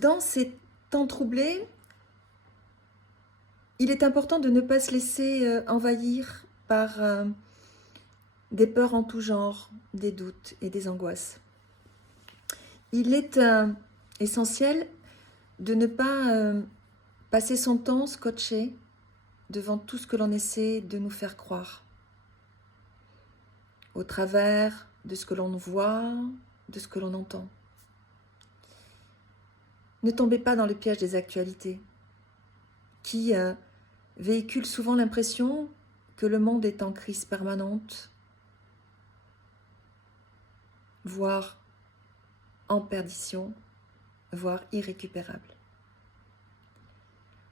Dans ces temps troublés, il est important de ne pas se laisser envahir par des peurs en tout genre, des doutes et des angoisses. Il est essentiel de ne pas passer son temps scotché devant tout ce que l'on essaie de nous faire croire, au travers de ce que l'on voit, de ce que l'on entend. Ne tombez pas dans le piège des actualités, qui véhiculent souvent l'impression que le monde est en crise permanente, voire en perdition, voire irrécupérable.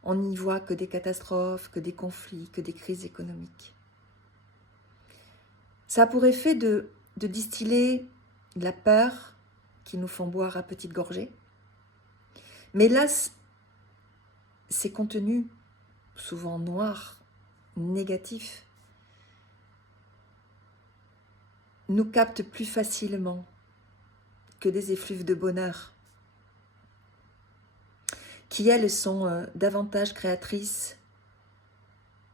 On n'y voit que des catastrophes, que des conflits, que des crises économiques. Ça a pour effet de distiller de la peur qui nous font boire à petites gorgées. Mais là, ces contenus, souvent noirs, négatifs, nous captent plus facilement que des effluves de bonheur, qui elles sont davantage créatrices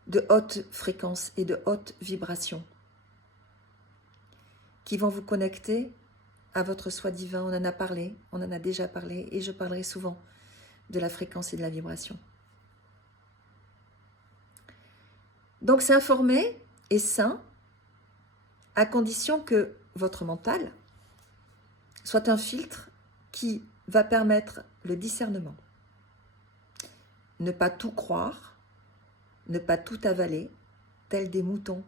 de hautes fréquences et de hautes vibrations, qui vont vous connecter à votre soi divin. On en a parlé, on en a déjà parlé, et je parlerai souvent de la fréquence et de la vibration. Donc s'informer est sain, à condition que votre mental soit un filtre qui va permettre le discernement. Ne pas tout croire, ne pas tout avaler, tels des moutons.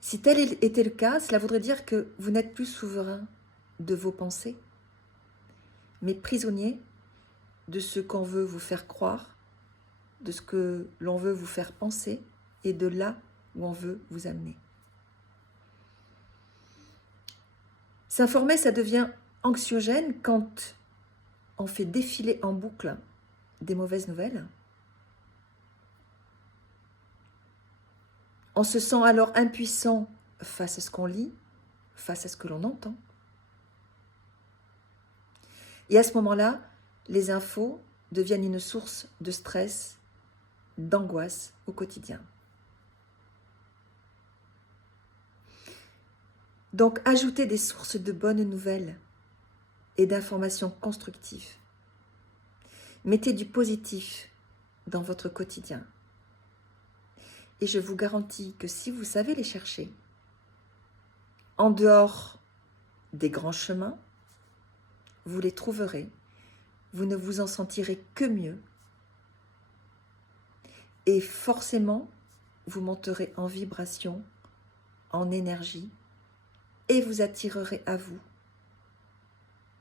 Si tel était le cas, cela voudrait dire que vous n'êtes plus souverain de vos pensées, mais prisonnier de ce qu'on veut vous faire croire, de ce que l'on veut vous faire penser et de là où on veut vous amener. S'informer, ça devient anxiogène quand on fait défiler en boucle des mauvaises nouvelles. On se sent alors impuissant face à ce qu'on lit, face à ce que l'on entend. Et à ce moment-là, les infos deviennent une source de stress, d'angoisse au quotidien. Donc, ajoutez des sources de bonnes nouvelles et d'informations constructives. Mettez du positif dans votre quotidien. Et je vous garantis que si vous savez les chercher, en dehors des grands chemins, vous les trouverez. Vous ne vous en sentirez que mieux. Et forcément, vous monterez en vibration, en énergie, et vous attirerez à vous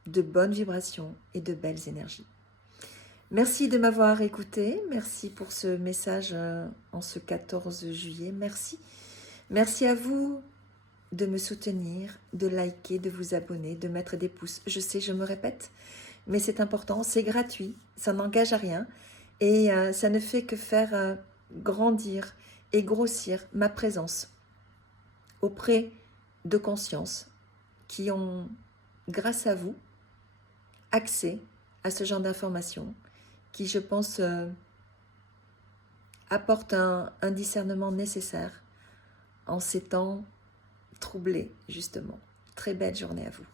de bonnes vibrations et de belles énergies. Merci de m'avoir écouté. Merci pour ce message en ce 14 juillet. Merci. Merci à vous de me soutenir, de liker, de vous abonner, de mettre des pouces. Je sais, je me répète, mais c'est important, c'est gratuit, ça n'engage à rien et ça ne fait que faire grandir et grossir ma présence auprès de consciences qui ont, grâce à vous, accès à ce genre d'informations qui, je pense, apportent un discernement nécessaire en ces temps troublés, justement. Très belle journée à vous.